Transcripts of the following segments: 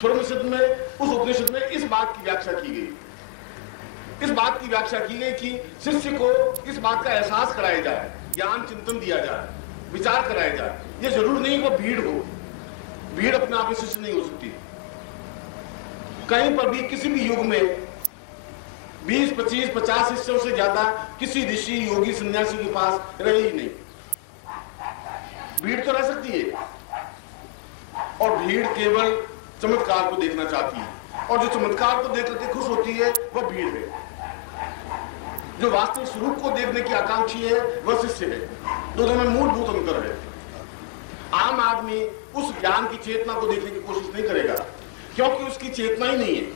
उपनिषद में, उस उपनिषद में इस बात की व्याख्या की गई, इस बात की व्याख्या की गई कि शिष्य को इस बात का एहसास कराया जाए, ज्ञान चिंतन दिया जाए, विचार कराया जाए। ये जरूर नहीं वो भीड़ हो, भीड़ अपने आप में शिष्य नहीं हो सकती। कहीं पर भी किसी भी युग में 20, 25, 50 शिष्यों से ज्यादा किसी ऋषि, योगी, सन्यासी के पास रहे ही नहीं। भीड़ तो रह सकती है, और भीड़ केवल चमत्कार को देखना चाहती है, और जो चमत्कार को देख करके खुश होती है वह भीड़ है। जो वास्तविक स्वरूप को देखने की आकांक्षी है वह शिष्य है। दोनों में मूलभूत अंतर है। आम आदमी उस ज्ञान की चेतना को देखने की कोशिश नहीं करेगा, क्योंकि उसकी चेतना ही नहीं है।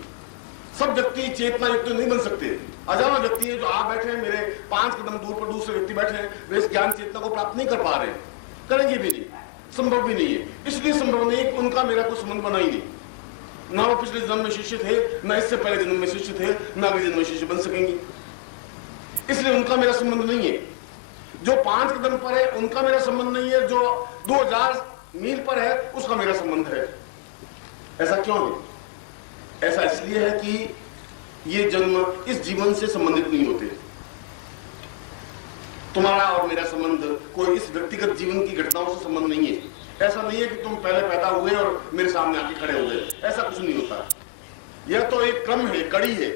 सब व्यक्ति चेतना युक्त नहीं बन सकते। अजाना व्यक्ति है जो आप बैठे हैं, मेरे 5 कदम दूर पर दूसरे व्यक्ति बैठे हैं, वे इस ज्ञान चेतना को प्राप्त नहीं कर पा रहे हैं, करेंगे भी नहीं, संभव भी नहीं है। इसलिए संभव नहीं है, उनका मेरा कोई संबंध बना ही नहीं। ना वो पिछले जन्म में शिष्य थे, ना इससे पहले जन्म में शिष्य थे, ना अगले जन्म में शिष्य बन सकेंगे। इसलिए उनका मेरा संबंध नहीं है। जो 5 कदम पर है उनका मेरा संबंध नहीं है, जो 2000 मील पर है उसका मेरा संबंध है। ऐसा क्यों है? ऐसा इसलिए है कि ये जन्म इस जीवन से संबंधित नहीं होते। तुम्हारा और मेरा संबंध कोई इस व्यक्तिगत जीवन की घटनाओं से संबंध नहीं है। ऐसा नहीं है कि तुम पहले पैदा हुए और मेरे सामने आके खड़े हो गए, ऐसा कुछ नहीं होता। यह तो एक क्रम है, कड़ी है।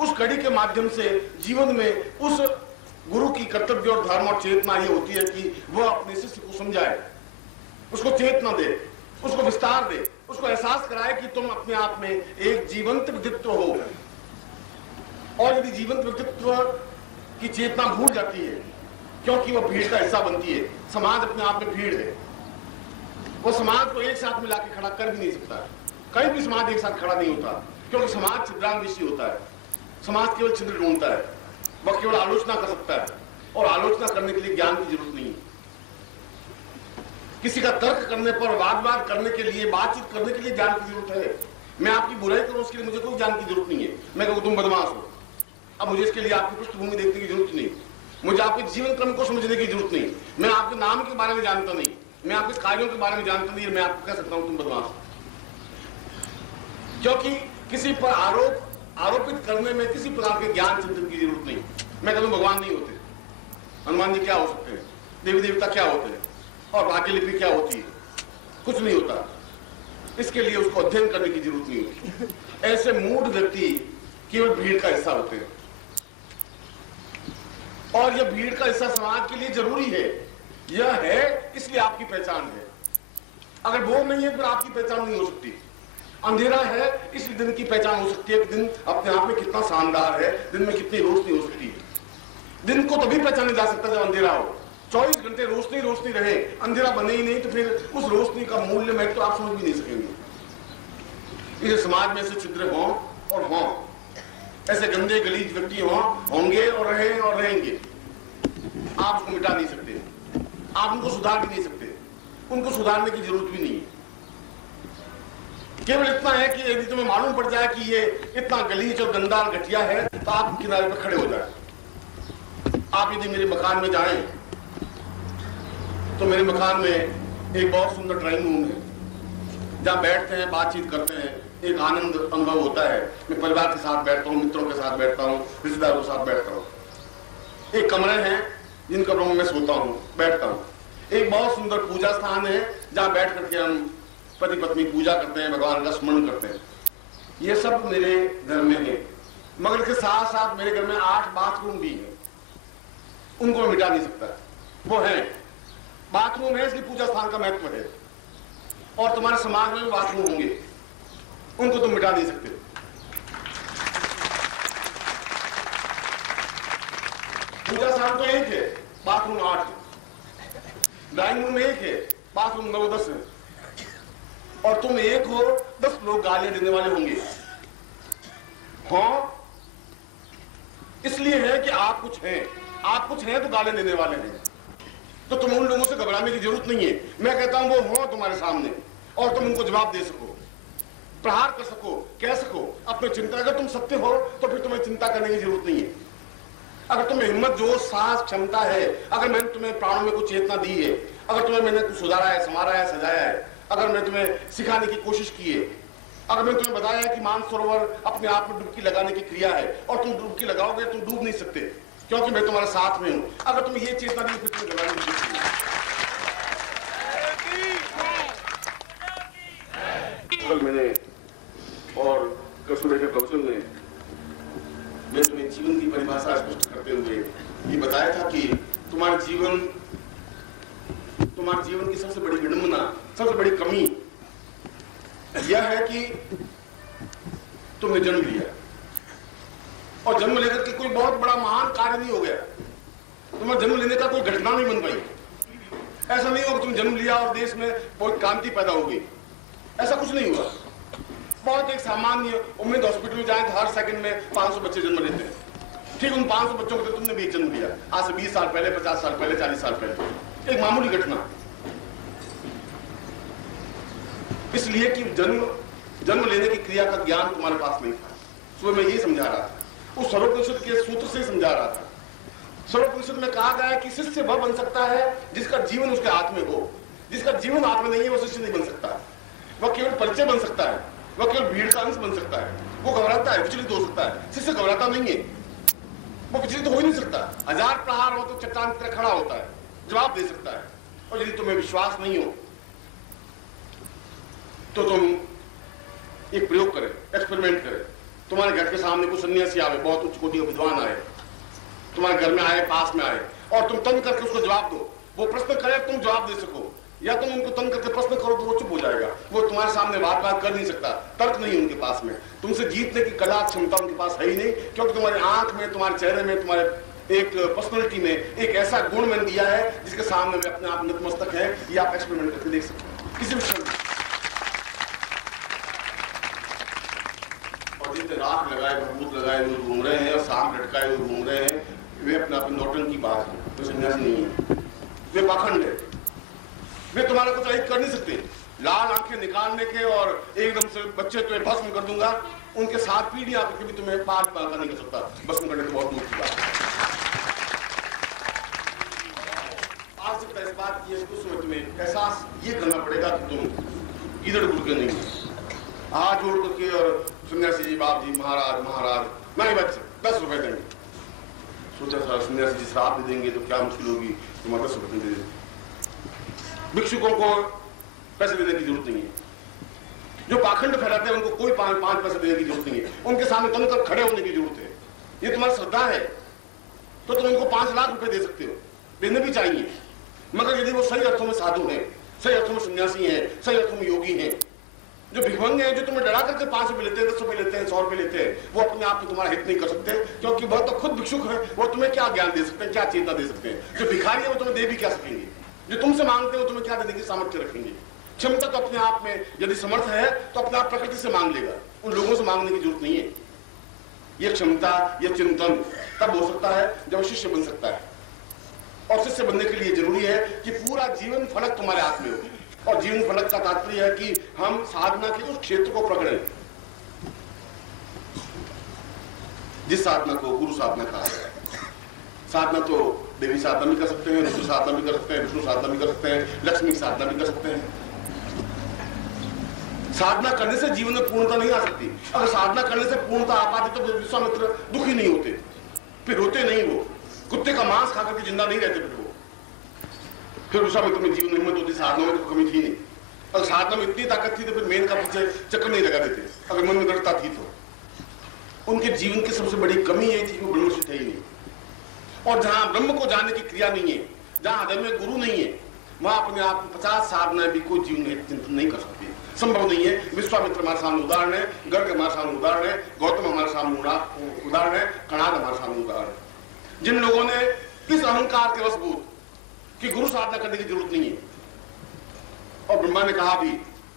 उस कड़ी के माध्यम से जीवन में उस गुरु की कर्तव्य और धर्म और चेतना ये होती है कि वह अपने शिष्य को समझाए, उसको चेतना दे, उसको विस्तार दे, उसको एहसास कराए कि तुम अपने आप में एक जीवंत व्यक्तित्व हो। और यदि जीवंत व्यक्तित्व की चेतना भूल जाती है, क्योंकि वह भीड़ का हिस्सा बनती है, समाज अपने आप में भीड़ है, वो समाज को एक साथ मिला के खड़ा कर भी नहीं सकता। कहीं भी समाज एक साथ खड़ा नहीं होता, क्योंकि समाज छिद्रांगविषी होता है। समाज केवल छिद्र ढूंढता है, वह केवल आलोचना कर सकता है, और आलोचना करने के लिए ज्ञान की जरूरत नहीं है। किसी का तर्क करने पर, वाद करने के लिए, बातचीत करने के लिए ज्ञान की जरूरत है। मैं आपकी बुराई करूं उसके लिए मुझे कोई ज्ञान की जरूरत नहीं है। मैं कहूं तुम बदमाश हो, अब मुझे इसके लिए आपकी पृष्ठभूमि देखने की जरूरत नहीं, मुझे आपके जीवन क्रम को समझने की जरूरत नहीं। मैं आपके नाम के बारे में जानता नहीं, मैं आपके कार्यों के बारे में जानता नहीं, मैं आपको कह सकता हूं तुम बदमाश हो। क्योंकि किसी पर आरोपित करने में किसी प्रकार के ज्ञान चिंतन की जरूरत नहीं। मैं कहूं भगवान नहीं होते, हनुमान जी क्या हो सकते हैं, देवी देवता क्या होते हैं, और भाग्यलिपि क्या होती है, कुछ नहीं होता। इसके लिए उसको अध्ययन करने की जरूरत नहीं होती। ऐसे मूढ़ व्यक्ति केवल भीड़ का हिस्सा होते हैं, और यह भीड़ का हिस्सा समाज के लिए जरूरी है। यह है इसलिए आपकी पहचान है। अगर वो नहीं है तो आपकी पहचान नहीं हो सकती। अंधेरा है इसलिए दिन की पहचान हो सकती है कि दिन अपने आप में कितना शानदार है, दिन में कितनी रोशनी हो सकती है। दिन को तभी पहचाना जा सकता है जब अंधेरा हो। 24 घंटे रोशनी रहे, अंधेरा बने ही नहीं, तो फिर उस रोशनी का मूल्य में तो आप समझ भी नहीं सकेंगे। इस समाज में ऐसे छिद्र हों और हों, ऐसे गंदे गलीज व्यक्ति होंगे और रहे और रहेंगे। आप उसको मिटा नहीं सकते, आप उनको सुधार भी नहीं सकते, उनको सुधारने की जरूरत भी नहीं है। केवल इतना है कि यदि तुम्हें मालूम पड़ जाए कि ये इतना गलीज और गंदा और घटिया है, तो आप किनारे पर खड़े हो जाए। आप यदि मेरे मकान में जाएं तो मेरे मकान में एक बहुत सुंदर ड्राइंग रूम है, जहां बैठते हैं, बातचीत करते हैं, एक आनंद अनुभव होता है। मैं परिवार के साथ बैठता हूँ, मित्रों के साथ बैठता हूँ, रिश्तेदारों के साथ बैठता हूँ। एक कमरे हैं जिन कमरों में मैं सोता हूँ, बैठता हूँ। एक बहुत सुंदर पूजा स्थान है जहां बैठ करके हम पति पत्नी पूजा करते हैं, भगवान का स्मरण करते हैं। ये सब मेरे घर में है, मगर के साथ साथ मेरे घर में 8 बाथरूम भी है। उनको मैं मिटा नहीं सकता, वो है बाथरूम है, इसलिए पूजा स्थान का महत्व है। और तुम्हारे समाज में भी बाथरूम होंगे, उनको तुम मिटा नहीं सकते। पूजा स्थान तो एक है, बाथरूम 8 है। ड्राइंग रूम एक है, बाथरूम 9-10 है। और तुम एक हो, 10 लोग गालियां देने वाले होंगे। हाँ, इसलिए है कि आप कुछ हैं तो गालियां देने वाले हैं। तो तुम उन लोगों से घबराने की जरूरत नहीं है। मैं कहता हूं वो हो तुम्हारे सामने, और तुम उनको जवाब दे सको, प्रहार कर सको, कह सको अपने चिंता। अगर तुम सत्य हो तो फिर तुम्हें चिंता करने की जरूरत नहीं है। अगर तुम्हें हिम्मत, जोश, साहस, क्षमता है, अगर मैंने तुम्हें प्राणों में कुछ चेतना दी है, अगर तुम्हें मैंने कुछ सुधारा है, संवारा है, सजाया है, अगर मैं तुम्हें सिखाने की कोशिश की है, अगर मैंने तुम्हें बताया कि मानसरोवर अपने आप में डुबकी लगाने की क्रिया है और तुम डुबकी लगाओगे तुम डूब नहीं सकते क्योंकि मैं तुम्हारे साथ में हूं। अगर तुम ये चेतना दी फिर तुम्हें घबराने की जरूरत नहीं। कल मैंने और कसुरे के प्रवचन में मैं तुम्हें जीवन की परिभाषा स्पष्ट करते हुए ये बताया था कि तुम्हारे जीवन की सबसे बड़ी विडंबना, सबसे बड़ी कमी यह है कि तुमने जन्म लिया और जन्म लेकर के कोई बहुत बड़ा महान कार्य नहीं हो गया। तुम्हारा जन्म लेने का कोई घटना नहीं बन पाई। ऐसा नहीं होगा तुम जन्म लिया और देश में बहुत क्रांति पैदा हो गई, ऐसा कुछ नहीं हुआ। बहुत एक सामान्य उम्मीद हॉस्पिटल में जाए तो हर सेकंड में 500 बच्चे जन्म लेते हैं। ठीक उन 500 बच्चों को तुमने भी जन्म लिया आज से 20 साल पहले, 50 साल पहले, 40 साल पहले, एक मामूली घटना। इसलिए कि जन्म लेने की क्रिया का ज्ञान तुम्हारे पास नहीं था। सुबह मैं ये समझा रहा था, उस सर्वोपनिषद के सूत्र से समझा रहा था। सर्वोपनिषद में कहा गया है कि शिष्य वह बन सकता है जिसका जीवन उसके हाथ में हो। जिसका जीवन हाथ में नहीं है वो शिष्य नहीं बन सकता। वह केवल परिचय बन सकता है, वह केवल भीड़ का अंश बन सकता है। वो घबराता है, विचलित हो सकता है। शिष्य घबराता नहीं है, वो विचलित हो ही नहीं सकता। 1000 प्रहार हो तो चट्टान की तरह खड़ा होता है, जवाब दे सकता है। और यदि तुम्हें विश्वास नहीं हो तो तुम एक प्रयोग करें, एक्सपेरिमेंट करें। तुम्हारे घर के सामने कुछ सन्यासी आए, बहुत उच्च कोटि के विद्वान आए, तुम्हारे घर में आए, पास में आए, और तुम तंग करके उसको जवाब दो। वो प्रश्न करे तुम जवाब दे सको, या तुम उनको तंग करके प्रश्न करो तो वो चुप हो जाएगा। वो तुम्हारे सामने बात कर नहीं सकता, तर्क नहीं उनके पास में। तुमसे जीतने की कला, क्षमता उनके पास है ही नहीं, क्योंकि तुम्हारी आंख में, तुम्हारे चेहरे में, तुम्हारे एक पर्सनैलिटी में एक ऐसा गुण मैंने दिया है जिसके सामने में अपने आप नतमस्तक है। ये आप एक्सपेरिमेंट करके देख सकते हैं किसी भी क्षण। और जितने राख लगाए, भभूत लगाए हुए घूम रहे हैं और सांप लटकाए हुए घूम रहे हैं, वे अपने आप नौटंकी की बात है, वे सन्यासी नहीं है, वे पाखंड है। वे तुम्हारा कुछ अधिक कर नहीं सकते। लाल आंखें निकालने के और एकदम से बच्चे तुम्हें भस्म कर दूंगा, उनके साथ पीढ़ी आकर के भी तुम्हें पार नहीं कर सकता। भस्म करने तो बहुत दूर की बात। आवश्यकता इस बात की है, उस समय तुम्हें एहसास ये करना पड़ेगा कि तुम इधर उड़ के नहीं, हाथ जोड़ करके और सन्यासी जी, बाप जी, महाराज नहीं बच्चे 10 रुपए देंगे। सोचा था सन्यासी जी श्राप दे देंगे तो क्या मुश्किल होगी, तुम 10 रुपए दे देंगे। भिक्षुकों को पैसे देने की जरूरत नहीं है। जो पाखंड फैलाते हैं उनको कोई 5 पैसे देने की जरूरत नहीं है। उनके सामने तनकर खड़े होने की जरूरत है। ये तुम्हारी श्रद्धा है तो तुम इनको 5 लाख रुपए दे सकते हो, देने भी चाहिए। मगर यदि वो सही अर्थों में साधु हैं, सही अर्थों में सन्यासी हैं, सही अर्थों में योगी हैं, जो भिखमंगे हैं, जो तुम्हें डरा करके 5 रुपए लेते हैं, 10 रुपए लेते हैं, 100 रुपए लेते हैं, वो अपने आप में तुम्हारा हित नहीं कर सकते, क्योंकि वह तो खुद भिक्षुक है। वो तुम्हें क्या ज्ञान दे सकते हैं, क्या चेतना दे सकते हैं। जो भिखारी है वो तुम्हें दे भी क्या सकेंगे। जो तुमसे मांगते हो तुम्हें क्या देने की सामर्थ्य रखेंगे। क्षमता तो अपने आप में यदि समर्थ है तो अपने आप प्रकृति से मांग लेगा, उन लोगों से मांगने की जरूरत नहीं है। यह क्षमता, यह चिंतन तब हो सकता है जब शिष्य बन सकता है। और शिष्य बनने के लिए जरूरी है कि पूरा जीवन फलक तुम्हारे हाथ में हो। और जीवन फलक का तात्पर्य है कि हम साधना के उस क्षेत्र को पकड़ें जिस साधना को गुरु साधना कहा है। साधना तो देवी साधना भी कर सकते हैं, रुद्र साधना भी कर सकते हैं, विष्णु साधना भी कर सकते हैं, लक्ष्मी साधना भी कर सकते हैं। साधना करने से जीवन में पूर्णता नहीं आ सकती। अगर साधना करने से पूर्णता आ पाती तो विश्वामित्र दुखी नहीं होते, फिर रोते नहीं। वो कुत्ते का मांस खाकर के जिंदा नहीं रहते। फिर विश्वामित्र में जीवन हिम्मत होती, साधना में तो कमी थी नहीं। अगर साधना में इतनी ताकत थी तो फिर मेन का पीछे चक्कर नहीं लगा देते, अगर मन में दृढ़ता थी तो। उनके जीवन की सबसे बड़ी कमी यही थी कि वो ब्रह्मनिष्ठ है ही नहीं। और जहां ब्रह्म को जानने की क्रिया नहीं है, जहां हृदय में गुरु नहीं है, वहां अपने आप 50 साधना भी कोई जीवन में चिंतन नहीं कर सकती, संभव नहीं है। विश्वामित्र हमारे सामने उदाहरण है, गर्ग हमारे सामने उदाहरण है, गौतम हमारे सामने उदाहरण है, कणाद हमारे सामने उदाहरण है। जिन लोगों ने इस अहंकार के वशभूत कि गुरु साधना करने की जरूरत नहीं है, और ब्रह्मा ने कहा भी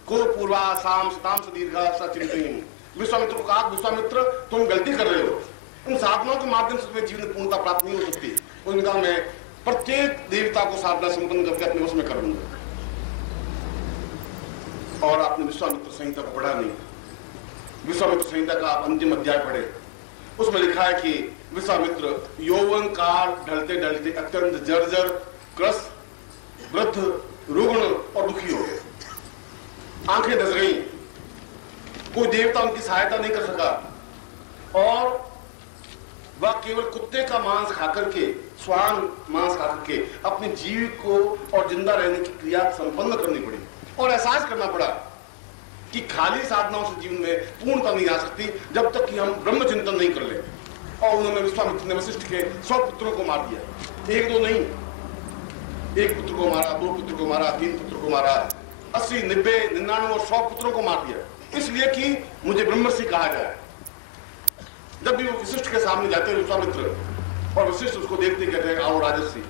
को पूर्वा साम सताम सदीर्घा सचिंतन, विश्वामित्र को कहा विश्वामित्र तुम गलती कर रहे हो, उन साधनाओं के माध्यम से तुम्हें जीवन पूर्णता प्राप्त नहीं हो सकती। उनका मैं प्रत्येक देवता को साधना संपन्न करके अपने वश में कर लूंगा। और आपने विश्वामित्र संहिता को पढ़ा नहीं। विश्वामित्र संहिता का आप अंतिम अध्याय पढ़े, उसमें लिखा है कि विश्वामित्र यौवन काल ढलते ढलते अत्यंत जर्जर, ग्रस्त, वृद्ध, रुग्ण और दुखी हो गए। आंखें धस गई, कोई देवता उनकी सहायता नहीं कर सका, और वह केवल कुत्ते का मांस खाकर के, स्वान मांस खाकर के अपने जीव को और जिंदा रहने की क्रिया संपन्न करनी पड़ी, और एहसास करना पड़ा कि खाली साधनाओं से जीवन में पूर्णता नहीं आ सकती जब तक कि हम ब्रह्म चिंतन नहीं कर ले। और उन्होंने विश्वामित्र ने वशिष्ठ के 100 पुत्रों को मार दिया, एक दो नहीं, एक पुत्र को मारा, 2 पुत्र को मारा, 3 पुत्र को मारा, 80, 90, 99 और 100 पुत्रों को मार दिया, इसलिए कि मुझे ब्रह्मर्षि कहा जाए। जब भी वो वशिष्ठ के सामने जाते हैं विश्वामित्र, और वशिष्ठ उसको देखते कहते हैं आओ राजर्षि,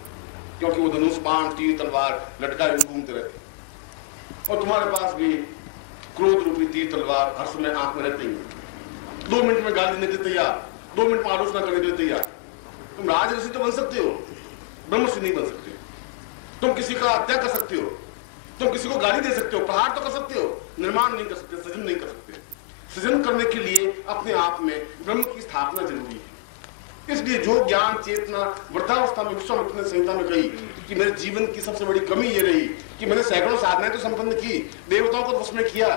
क्योंकि वो धनुष बाण तीर तलवार लटकाए घूमते रहते, और तुम्हारे पास भी क्रोध रूपी तीर तलवार हर समय आंख में रहती है, 2 मिनट में गाली देने के लिए तैयार, 2 मिनट में आलोचना करने के लिए तैयार। तुम राजर्षि तो बन सकते हो, ब्रह्मर्षि नहीं बन सकते। तुम किसी का हत्या कर सकते हो, तुम किसी को गाली दे सकते हो, प्रहार तो कर सकते हो, निर्माण नहीं कर सकते, सृजन नहीं कर सकते। सृजन करने के लिए अपने आप में ब्रह्म की स्थापना जरूरी है। इसलिए जो ज्ञान चेतना वृद्धावस्था में विश्वामित्र ने संहिता में कही कि मेरे जीवन की सबसे बड़ी कमी ये रही कि मैंने सैकड़ों साधनाएं तो संपन्न की, देवताओं को वश में किया,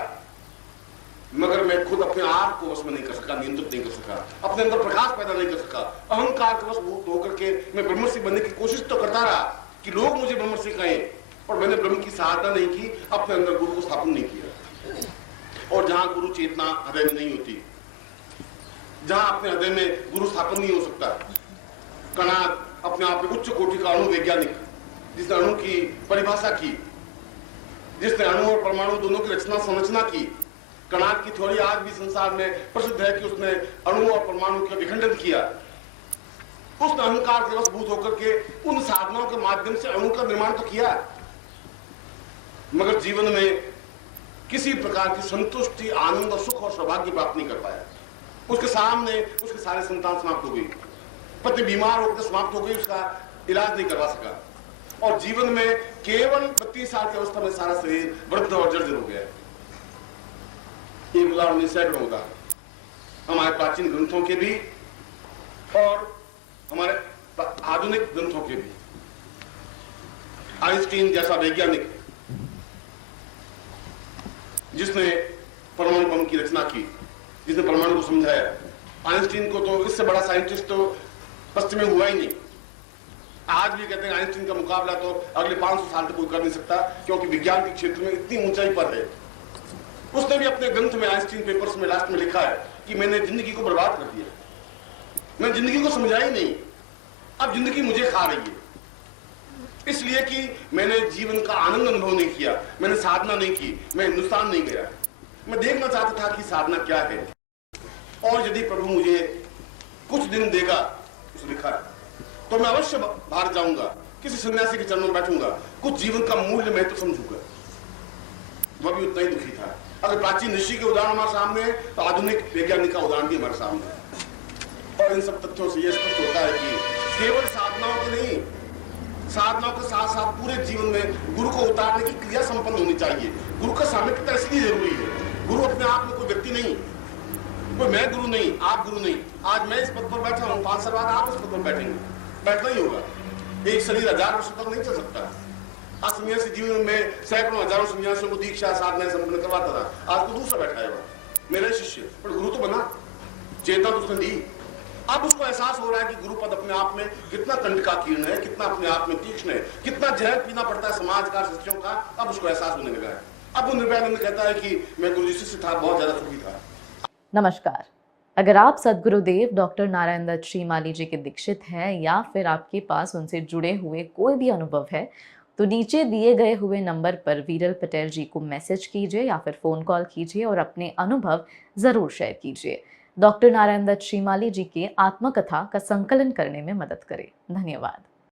मगर मैं खुद अपने आप को वश में नहीं कर सका, नियंत्रित नहीं कर सका, अपने अंदर प्रकाश पैदा नहीं कर सका। अहंकार के वश होकर के मैं ब्रह्मर्षि बनने की कोशिश तो करता रहा कि लोग मुझे ब्रह्मर्षि कहें, और मैंने ब्रह्म की साधना नहीं की, अपने अंदर गुरु को स्थापन नहीं किया। और जहां गुरु चेतना हृदय में नहीं होती, जहां अपने हृदय में गुरु स्थापन नहीं हो सकता, कणाद अपने आप में उच्च कोटि का अणु वैज्ञानिक, जिसने अणु की परिभाषा की, जिसने अणु और परमाणु दोनों की रचना संरचना की, कणाद की थ्योरी आज भी संसार में प्रसिद्ध है कि उसने अणु और परमाणु का विखंडन किया। उसने अहंकार के वशभूत होकर के उन साधनाओं के माध्यम से अणु का निर्माण तो किया, मगर जीवन में किसी प्रकार की संतुष्टि, आनंद और सुख और सौभाग्य प्राप्त नहीं कर पाया। उसके सामने उसके सारे संतान समाप्त हो गई, पति बीमार होकर समाप्त हो गई, उसका इलाज नहीं करवा सका, और जीवन में केवल 32 साल की अवस्था में सारा शरीर वृद्ध और जर्जर हो गया। एक उदाहरण नहीं, सैकड़ों उदाहरण हमारे प्राचीन ग्रंथों के भी और हमारे आधुनिक ग्रंथों के भी। आइंस्टीन जैसा वैज्ञानिक जिसने परमाणु बम की रचना की, जिसने परमाणु को समझाया, आइंस्टीन को तो इससे बड़ा साइंटिस्ट तो पश्चिम में हुआ ही नहीं। आज भी कहते हैं आइंस्टीन का मुकाबला तो अगले 500 साल तक कोई कर नहीं सकता, क्योंकि विज्ञान के क्षेत्र में इतनी ऊंचाई पर है। उसने भी अपने ग्रंथ में आइंस्टीन पेपर्स में लास्ट में लिखा है कि मैंने जिंदगी को बर्बाद कर दिया, मैं जिंदगी को समझा ही नहीं, अब जिंदगी मुझे खा रही है, इसलिए कि मैंने जीवन का आनंद अनुभव नहीं किया, मैंने साधना नहीं की, मैं हिंदुस्तान नहीं गया। मैं देखना चाहता था कि साधना क्या है, और यदि प्रभु मुझे कुछ दिन देगा, उसने लिखा है, तो मैं अवश्य बाहर जाऊंगा, किसी सन्यासी के चरणों में बैठूंगा, कुछ जीवन का मूल्य महत्व समझूंगा। वह भी उतना ही दुखी था। अगर प्राचीन ऋषि के उदाहरण हमारे सामने है, तो आधुनिक वैज्ञानिक का उदाहरण भी हमारे सामने है। और इन सब तथ्यों से यह स्पष्ट होता है कि केवल साधनाओं के नहीं, साधनाओं के साथ साथ पूरे जीवन में गुरु को उतारने की क्रिया संपन्न होनी चाहिए। गुरु का सामिप्यता इसलिए जरूरी है। गुरु अपने आप में कोई व्यक्ति नहीं, कोई मैं गुरु नहीं, आप गुरु नहीं। आज मैं इस पद पर बैठा हूं, 5 साल बाद आप इस पद पर बैठेंगे, बैठना ही होगा। एक शरीर 1000 वर्ष तक नहीं चल सकता। आज सन्यासी जीवन में सैकड़ों हजारों सन्यासियों को दीक्षा साधना संपन्न करवाता था, आज को दूसरा बैठा है मेरा शिष्य, पर गुरु तो बना, चेतना तो उसने दी। अब उसको एहसास हो रहा है कि गुरु पद अपने आप में कितना कंटकाकीर्ण है, कितना अपने आप में तीक्ष्ण है, कितना जहर पीना पड़ता है समाज का, शिष्यों का। अब उसको एहसास होने लगा है। अब वो निर्भयानंद कहता है कि मैं गुरु जी से था, बहुत ज्यादा सुखी था। नमस्कार। अगर आप सद्गुरुदेव डॉक्टर नारायण दत्त श्रीमाली जी के दीक्षित हैं या फिर आपके पास उनसे जुड़े हुए कोई भी अनुभव है, तो नीचे दिए गए हुए नंबर पर वीरल पटेल जी को मैसेज कीजिए या फिर फ़ोन कॉल कीजिए और अपने अनुभव ज़रूर शेयर कीजिए। डॉक्टर नारायण दत्त श्रीमाली जी के आत्मकथा का संकलन करने में मदद करें। धन्यवाद।